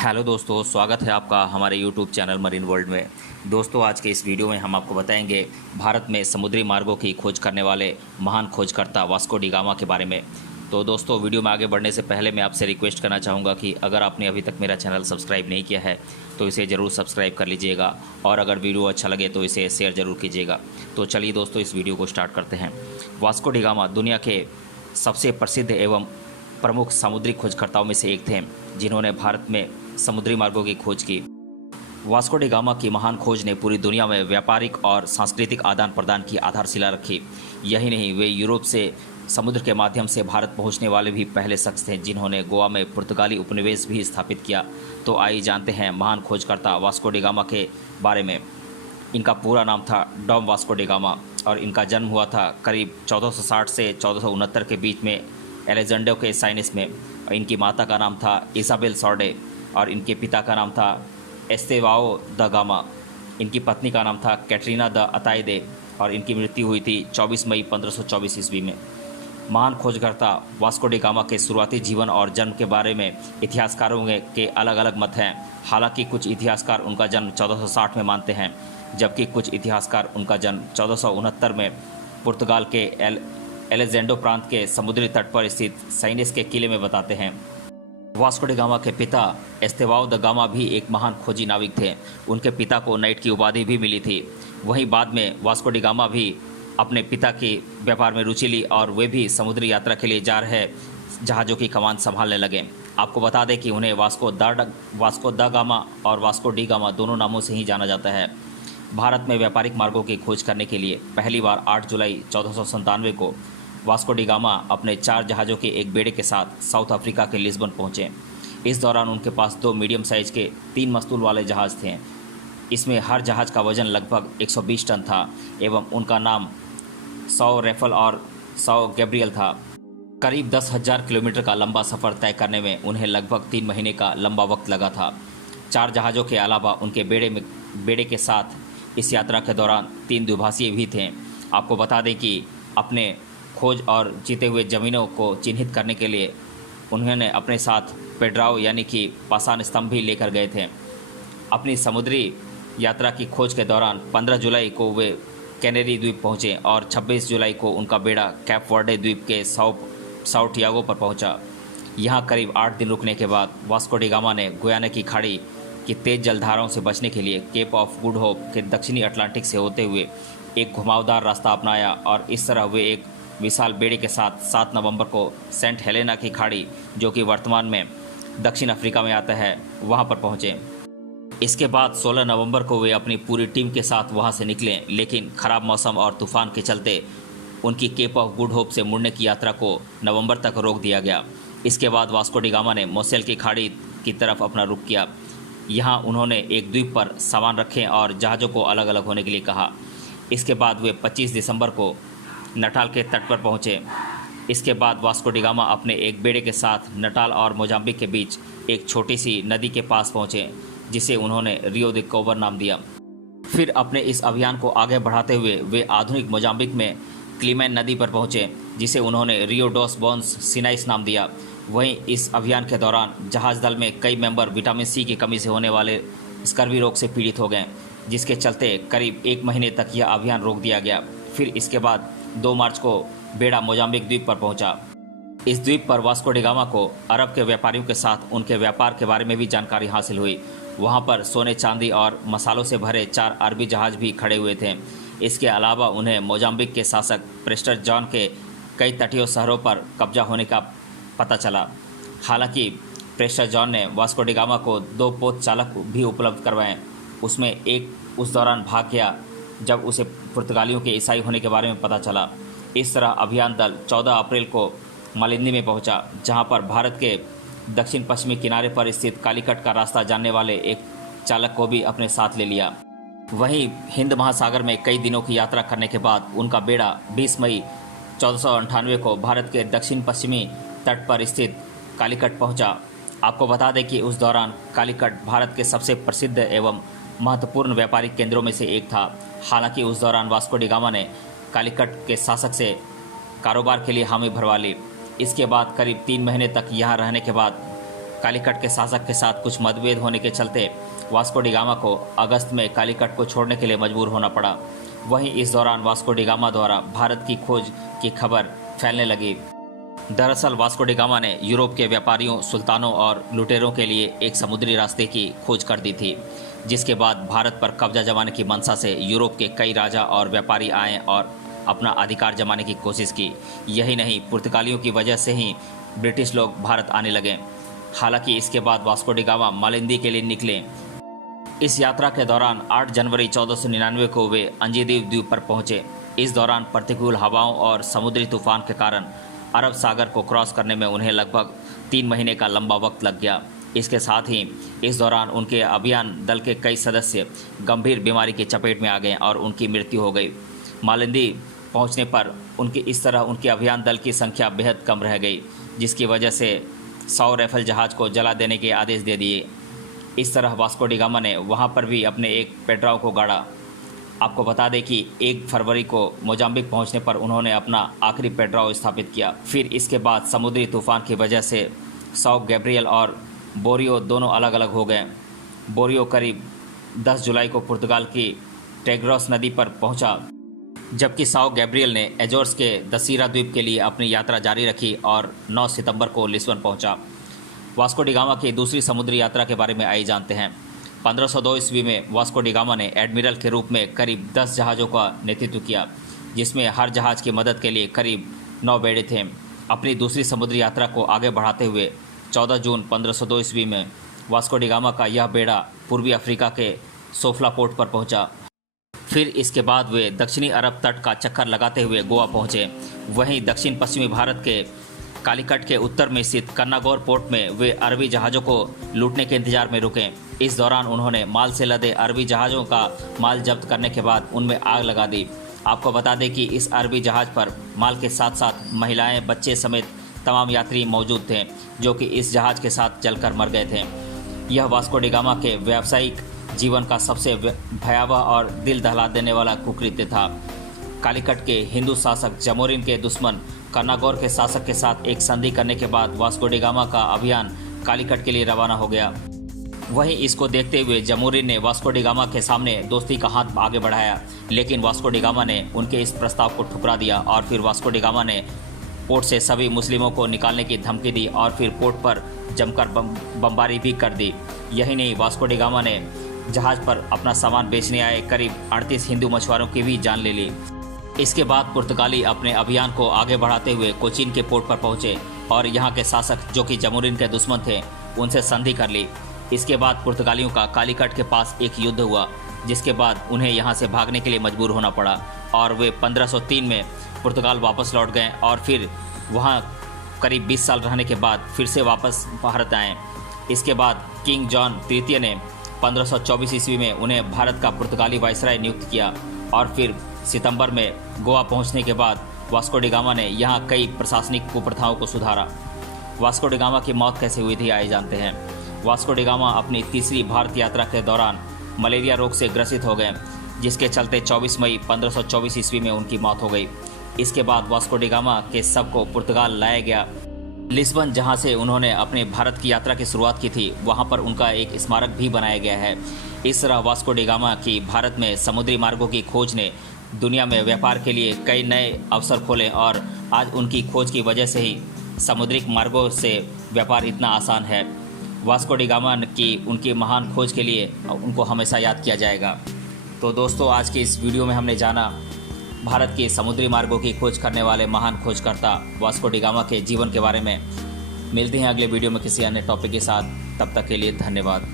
Hello दोस्तों, स्वागत है आपका हमारे यूट्यूब चैनल मरीन वर्ल्ड में। दोस्तों, आज के इस वीडियो में हम आपको बताएंगे भारत में समुद्री मार्गों की खोज करने वाले महान खोजकर्ता वास्को डी गामा के बारे में। तो दोस्तों, वीडियो में आगे बढ़ने से पहले मैं आपसे रिक्वेस्ट करना चाहूँगा कि अगर आपने अभी तक मेरा चैनल सब्सक्राइब नहीं किया है तो इसे ज़रूर सब्सक्राइब कर लीजिएगा, और अगर वीडियो अच्छा लगे तो इसे शेयर ज़रूर कीजिएगा। तो चलिए दोस्तों, इस वीडियो को स्टार्ट करते हैं। वास्को डी गामा दुनिया के सबसे प्रसिद्ध एवं प्रमुख समुद्री खोजकर्ताओं में से एक थे, जिन्होंने भारत में समुद्री मार्गों की खोज की। वास्को डी गामा की महान खोज ने पूरी दुनिया में व्यापारिक और सांस्कृतिक आदान प्रदान की आधारशिला रखी। यही नहीं, वे यूरोप से समुद्र के माध्यम से भारत पहुंचने वाले भी पहले शख्स थे जिन्होंने गोवा में पुर्तगाली उपनिवेश भी स्थापित किया। तो आइए जानते हैं महान खोजकर्ता वास्को डी गामा के बारे में। इनका पूरा नाम था डॉम वास्को डी गामा, और इनका जन्म हुआ था करीब 1460 से 1469 के बीच में एलेक्जेंडर के साइनिस में। इनकी माता का नाम था इसाबेल सॉर्डे और इनके पिता का नाम था एस्तेवाओ द गामा। इनकी पत्नी का नाम था कैटरीना द अताइदे, और इनकी मृत्यु हुई थी 24 मई 1524 ईस्वी में। महान खोजकर्ता वास्को डी गामा के शुरुआती जीवन और जन्म के बारे में इतिहासकारों के अलग अलग मत हैं। हालांकि कुछ इतिहासकार उनका जन्म 1460 में मानते हैं, जबकि कुछ इतिहासकार उनका जन्म 1469 में पुर्तगाल के एलेक्जेंडो प्रांत के समुद्री तट पर स्थित साइनिस के किले में बताते हैं। वास्को डी गामा के पिता एस्तेवाओ द गामा भी एक महान खोजी नाविक थे। उनके पिता को नाइट की उपाधि भी मिली थी। वहीं बाद में वास्को डी गामा भी अपने पिता के व्यापार में रुचि ली और वे भी समुद्री यात्रा के लिए जा रहे जहाज़ों की कमान संभालने लगे। आपको बता दें कि उन्हें वास्को द गामा और वास्को डी गामा दोनों नामों से ही जाना जाता है। भारत में व्यापारिक मार्गों की खोज करने के लिए पहली बार 8 जुलाई 1497 को वास्को डी गामा अपने 4 जहाज़ों के एक बेड़े के साथ साउथ अफ्रीका के लिस्बन पहुंचे। इस दौरान उनके पास 2 मीडियम साइज के 3 मस्तूल वाले जहाज़ थे। इसमें हर जहाज़ का वजन लगभग 120 टन था एवं उनका नाम 100 रेफल और 100 गैब्रियल था। करीब 10,000 किलोमीटर का लंबा सफ़र तय करने में उन्हें लगभग 3 महीने का लंबा वक्त लगा था। 4 जहाज़ों के अलावा उनके बेड़े के साथ इस यात्रा के दौरान 3 द्विभाषीय भी थे। आपको बता दें कि अपने खोज और जीते हुए ज़मीनों को चिन्हित करने के लिए उन्होंने अपने साथ पेड्राओ यानी कि पाषाण स्तंभ भी लेकर गए थे। अपनी समुद्री यात्रा की खोज के दौरान 15 जुलाई को वे कैनेरी द्वीप पहुंचे और 26 जुलाई को उनका बेड़ा कैप वर्डे द्वीप के साओ टियागो पर पहुंचा। यहां करीब 8 दिन रुकने के बाद वास्को डी गामा ने गुयाना की खाड़ी की तेज़ जलधाराओं से बचने के लिए केप ऑफ गुड होप के दक्षिणी अटलांटिक से होते हुए एक घुमावदार रास्ता अपनाया, और इस तरह वे एक विशाल बेड़े के साथ 7 नवंबर को सेंट हेलेना की खाड़ी, जो कि वर्तमान में दक्षिण अफ्रीका में आता है, वहां पर पहुंचे। इसके बाद 16 नवंबर को वे अपनी पूरी टीम के साथ वहां से निकले, लेकिन खराब मौसम और तूफान के चलते उनकी केप ऑफ गुड होप से मुड़ने की यात्रा को नवंबर तक रोक दिया गया। इसके बाद वास्को डी गामा ने मोसेल की खाड़ी की तरफ अपना रुख किया। यहाँ उन्होंने एक द्वीप पर सामान रखे और जहाज़ों को अलग अलग होने के लिए कहा। इसके बाद वे 25 दिसंबर को नटाल के तट पर पहुंचे। इसके बाद वास्को डी गामा अपने एक बेड़े के साथ नटाल और मोजाम्बिक के बीच एक छोटी सी नदी के पास पहुंचे, जिसे उन्होंने रियो दे कोबर नाम दिया। फिर अपने इस अभियान को आगे बढ़ाते हुए वे आधुनिक मोजाम्बिक में क्लीमैन नदी पर पहुंचे, जिसे उन्होंने रियो डॉस बॉन्स सिनाइस नाम दिया। वहीं इस अभियान के दौरान जहाज़ दल में कई मेंबर विटामिन सी की कमी से होने वाले स्कर्वी रोग से पीड़ित हो गए, जिसके चलते करीब 1 महीने तक यह अभियान रोक दिया गया। फिर इसके बाद 2 मार्च को बेड़ा मोजाम्बिक द्वीप पर पहुंचा। इस द्वीप पर वास्को डी गामा को अरब के व्यापारियों के साथ उनके व्यापार के बारे में भी जानकारी हासिल हुई। वहां पर सोने, चांदी और मसालों से भरे 4 अरबी जहाज भी खड़े हुए थे। इसके अलावा उन्हें मोजाम्बिक के शासक प्रेस्टर जॉन के कई तटीय शहरों पर कब्जा होने का पता चला। हालांकि प्रेस्टर जॉन ने वास्को डी गामा को 2 पोत चालक भी उपलब्ध करवाए। उसमें एक उस दौरान भाग गया जब उसे पुर्तगालियों के ईसाई होने के बारे में पता चला। इस तरह अभियान दल 14 अप्रैल को मालिंदी में पहुंचा, जहां पर भारत के दक्षिण पश्चिमी किनारे पर स्थित कालीकट का रास्ता जानने वाले एक चालक को भी अपने साथ ले लिया। वहीं हिंद महासागर में कई दिनों की यात्रा करने के बाद उनका बेड़ा 20 मई 1498 को भारत के दक्षिण पश्चिमी तट पर स्थित कालीकट पहुंचा। आपको बता दें कि उस दौरान कालीकट भारत के सबसे प्रसिद्ध एवं महत्वपूर्ण व्यापारिक केंद्रों में से एक था। हालांकि उस दौरान वास्को डी गामा ने कालीकट के शासक से कारोबार के लिए हामी भरवा ली। इसके बाद करीब 3 महीने तक यहाँ रहने के बाद कालीकट के शासक के साथ कुछ मतभेद होने के चलते वास्को डी गामा को अगस्त में कालीकट को छोड़ने के लिए मजबूर होना पड़ा। वहीं इस दौरान वास्को डी गामा द्वारा भारत की खोज की खबर फैलने लगी। दरअसल वास्को डी गामा ने यूरोप के व्यापारियों, सुल्तानों और लुटेरों के लिए एक समुद्री रास्ते की खोज कर दी थी, जिसके बाद भारत पर कब्जा जमाने की मंशा से यूरोप के कई राजा और व्यापारी आए और अपना अधिकार जमाने की कोशिश की। यही नहीं, पुर्तगालियों की वजह से ही ब्रिटिश लोग भारत आने लगे। हालांकि इसके बाद वास्को डी गामा मालिंदी के लिए निकले। इस यात्रा के दौरान 8 जनवरी 1499 को वे अंजीदीव द्वीप पर पहुंचे। इस दौरान प्रतिकूल हवाओं और समुद्री तूफान के कारण अरब सागर को क्रॉस करने में उन्हें लगभग 3 महीने का लंबा वक्त लग गया। इसके साथ ही इस दौरान उनके अभियान दल के कई सदस्य गंभीर बीमारी की चपेट में आ गए और उनकी मृत्यु हो गई। मालिंदी पहुंचने पर उनके अभियान दल की संख्या बेहद कम रह गई, जिसकी वजह से 100 राइफल जहाज को जला देने के आदेश दे दिए। इस तरह वास्को डी गामा ने वहां पर भी अपने एक पेट्राओ को गाड़ा। आपको बता दें कि 1 फरवरी को मोजाम्बिक पहुंचने पर उन्होंने अपना आखिरी पेट्राओ स्थापित किया। फिर इसके बाद समुद्री तूफान की वजह से सौ गैब्रियल और बोरियो दोनों अलग अलग हो गए। बोरियो करीब 10 जुलाई को पुर्तगाल की टेग्रोस नदी पर पहुंचा, जबकि साओ गैब्रियल ने एजोर्स के दसीरा द्वीप के लिए अपनी यात्रा जारी रखी और 9 सितंबर को लिस्बन पहुंचा। वास्को डी गामा की दूसरी समुद्री यात्रा के बारे में आइए जानते हैं। 1502 ईस्वी में वास्को डी गामा ने एडमिरल के रूप में करीब 10 जहाज़ों का नेतृत्व किया, जिसमें हर जहाज़ की मदद के लिए करीब 9 बेड़े थे। अपनी दूसरी समुद्री यात्रा को आगे बढ़ाते हुए 14 जून 1502 ईस्वी में वास्को डी गामा का यह बेड़ा पूर्वी अफ्रीका के सोफला पोर्ट पर पहुंचा। फिर इसके बाद वे दक्षिणी अरब तट का चक्कर लगाते हुए गोवा पहुंचे। वहीं दक्षिण पश्चिमी भारत के कालीकट के उत्तर में स्थित कन्नागौर पोर्ट में वे अरबी जहाज़ों को लूटने के इंतजार में रुके। इस दौरान उन्होंने माल से लदे अरबी जहाज़ों का माल जब्त करने के बाद उनमें आग लगा दी। आपको बता दें कि इस अरबी जहाज़ पर माल के साथ साथ महिलाएं, बच्चे समेत तमाम यात्री मौजूद थे, जो कि इस जहाज़ के साथ जलकर मर गए थे। यह वास्को डी गामा के व्यावसायिक जीवन का सबसे भयावह और दिल दहला देने वाला कुकृत्य था। कालीकट के हिंदू शासक जमोरिन के दुश्मन कन्नागौर के शासक के साथ एक संधि करने के बाद वास्को डी गामा का अभियान कालीकट के लिए रवाना हो गया। वहीं इसको देखते हुए जमोरिन ने वास्को डी गामा के सामने दोस्ती का हाथ आगे बढ़ाया, लेकिन वास्को डी गामा ने उनके इस प्रस्ताव को ठुकरा दिया और फिर वास्को डी गामा ने पोर्ट से सभी मुस्लिमों को निकालने की धमकी दी और फिर पोर्ट पर जमकर बमबारी भी कर दी। यही नहीं, वास्को डी गामा ने जहाज़ पर अपना सामान बेचने आए करीब 38 हिंदू मछुआरों की भी जान ले ली। इसके बाद पुर्तगाली अपने अभियान को आगे बढ़ाते हुए कोचीन के पोर्ट पर पहुंचे और यहां के शासक, जो कि जमोरिन के दुश्मन थे, उनसे संधि कर ली। इसके बाद पुर्तगालियों का कालीकट के पास एक युद्ध हुआ, जिसके बाद उन्हें यहां से भागने के लिए मजबूर होना पड़ा और वे 1503 में पुर्तगाल वापस लौट गए और फिर वहां करीब 20 साल रहने के बाद फिर से वापस भारत आए। इसके बाद किंग जॉन तृतीय ने 1524 ईस्वी में उन्हें भारत का पुर्तगाली वायसराय नियुक्त किया और फिर सितंबर में गोवा पहुंचने के बाद वास्को डी गामा ने यहाँ कई प्रशासनिक कुप्रथाओं को सुधारा। वास्को डी गामा की मौत कैसे हुई थी आइए जानते हैं। वास्को डी गामा अपनी तीसरी भारत यात्रा के दौरान मलेरिया रोग से ग्रसित हो गए, जिसके चलते 24 मई 1524 ईस्वी में उनकी मौत हो गई। इसके बाद वास्को डी गामा के शव को पुर्तगाल लाया गया। लिस्बन, जहां से उन्होंने अपने भारत की यात्रा की शुरुआत की थी, वहां पर उनका एक स्मारक भी बनाया गया है। इस तरह वास्को डी गामा की भारत में समुद्री मार्गों की खोज ने दुनिया में व्यापार के लिए कई नए अवसर खोले और आज उनकी खोज की वजह से ही समुद्री मार्गों से व्यापार इतना आसान है। वास्को डी गामा की उनकी महान खोज के लिए उनको हमेशा याद किया जाएगा। तो दोस्तों, आज की इस वीडियो में हमने जाना भारत के समुद्री मार्गों की खोज करने वाले महान खोजकर्ता वास्को डी गामा के जीवन के बारे में। मिलते हैं अगले वीडियो में किसी अन्य टॉपिक के साथ। तब तक के लिए धन्यवाद।